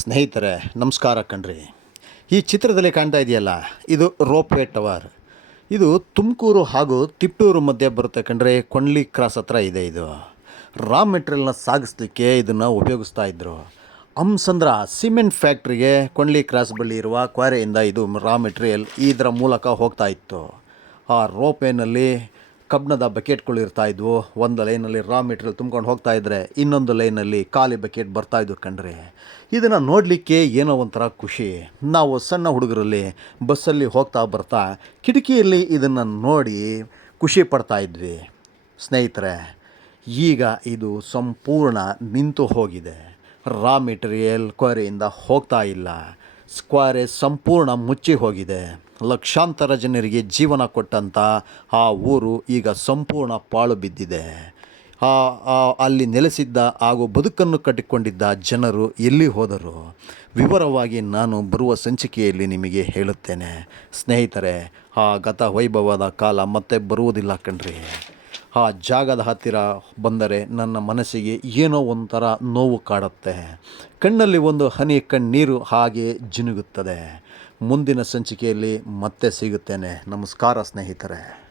ಸ್ನೇಹಿತರೆ, ನಮಸ್ಕಾರ ಕಣ್ರಿ. ಈ ಚಿತ್ರದಲ್ಲಿ ಕಾಣ್ತಾ ಇದೆಯಲ್ಲ, ಇದು ರೋಪ್ ವೇ ಟವರ್. ಇದು ತುಮಕೂರು ಹಾಗೂ ತಿಪ್ಟೂರು ಮಧ್ಯೆ ಬರುತ್ತೆ ಕಣ್ರಿ, ಕೊಂಡ್ಲಿ ಕ್ರಾಸ್ ಹತ್ರ ಇದೆ ಇದು. ರಾ ಮೆಟೀರಿಯಲ್ನ ಸಾಗಿಸ್ಲಿಕ್ಕೆ ಇದನ್ನು ಉಪಯೋಗಿಸ್ತಾ ಇದ್ದರು ಹಂಸಂದ್ರ ಸಿಮೆಂಟ್ ಫ್ಯಾಕ್ಟ್ರಿಗೆ ಕೊಂಡ್ಲಿ ಕ್ರಾಸ್ ಬಳಿ ಇರುವ ಕ್ವಾರೆಯಿಂದ ಇದು ರಾ ಮೆಟೀರಿಯಲ್ ಇದರ ಮೂಲಕ ಹೋಗ್ತಾ ಇತ್ತು. ಆ ರೋಪ್ವೇನಲ್ಲಿ ಕಬ್ಬಿಣದ ಬಕೆಟ್ಗಳು ಇರ್ತಾ ಇದ್ವು. ಒಂದು ಲೈನಲ್ಲಿ ರಾ ಮೆಟೀರಿಯಲ್ ತುಂಬ್ಕೊಂಡು ಹೋಗ್ತಾ ಇದ್ದರೆ ಇನ್ನೊಂದು ಲೈನಲ್ಲಿ ಖಾಲಿ ಬಕೆಟ್ ಬರ್ತಾ ಇದ್ವು ಕಣ್ರಿ. ಇದನ್ನು ನೋಡಲಿಕ್ಕೆ ಏನೋ ಒಂಥರ ಖುಷಿ. ನಾವು ಸಣ್ಣ ಹುಡುಗರಲ್ಲಿ ಬಸ್ಸಲ್ಲಿ ಹೋಗ್ತಾ ಬರ್ತಾ ಕಿಟಕಿಯಲ್ಲಿ ಇದನ್ನು ನೋಡಿ ಖುಷಿ ಪಡ್ತಾ ಇದ್ವಿ. ಸ್ನೇಹಿತರೆ, ಈಗ ಇದು ಸಂಪೂರ್ಣ ನಿಂತು ಹೋಗಿದೆ. ರಾ ಮೆಟೀರಿಯಲ್ ಕ್ವಾರೆಯಿಂದ ಹೋಗ್ತಾ ಇಲ್ಲ. ಸ್ಕ್ವಾರೆ ಸಂಪೂರ್ಣ ಮುಚ್ಚಿ ಹೋಗಿದೆ. ಲಕ್ಷಾಂತರ ಜನರಿಗೆ ಜೀವನ ಕೊಟ್ಟಂಥ ಆ ಊರು ಈಗ ಸಂಪೂರ್ಣ ಪಾಳು ಬಿದ್ದಿದೆ. ಆ, ಅಲ್ಲಿ ನೆಲೆಸಿದ್ದ ಹಾಗೂ ಬದುಕನ್ನು ಕಟ್ಟಿಕೊಂಡಿದ್ದ ಜನರು ಎಲ್ಲಿ ಹೋದರು? ವಿವರವಾಗಿ ನಾನು ಬರುವ ಸಂಚಿಕೆಯಲ್ಲಿ ನಿಮಗೆ ಹೇಳುತ್ತೇನೆ. ಸ್ನೇಹಿತರೆ, ಆ ಗತ ವೈಭವದ ಕಾಲ ಮತ್ತೆ ಬರುವುದಿಲ್ಲ ಕಣ್ರಿ. ಆ ಜಾಗದ ಹತ್ತಿರ ಬಂದರೆ ನನ್ನ ಮನಸ್ಸಿಗೆ ಏನೋ ಒಂಥರ ನೋವು ಕಾಡುತ್ತೆ. ಕಣ್ಣಲ್ಲಿ ಒಂದು ಹನಿ ಕಣ್ಣೀರು ಹಾಗೆ ಜಿನುಗುತ್ತದೆ. ಮುಂದಿನ ಸಂಚಿಕೆಯಲ್ಲಿ ಮತ್ತೆ ಸಿಗುತ್ತೇನೆ. ನಮಸ್ಕಾರ ಸ್ನೇಹಿತರೆ.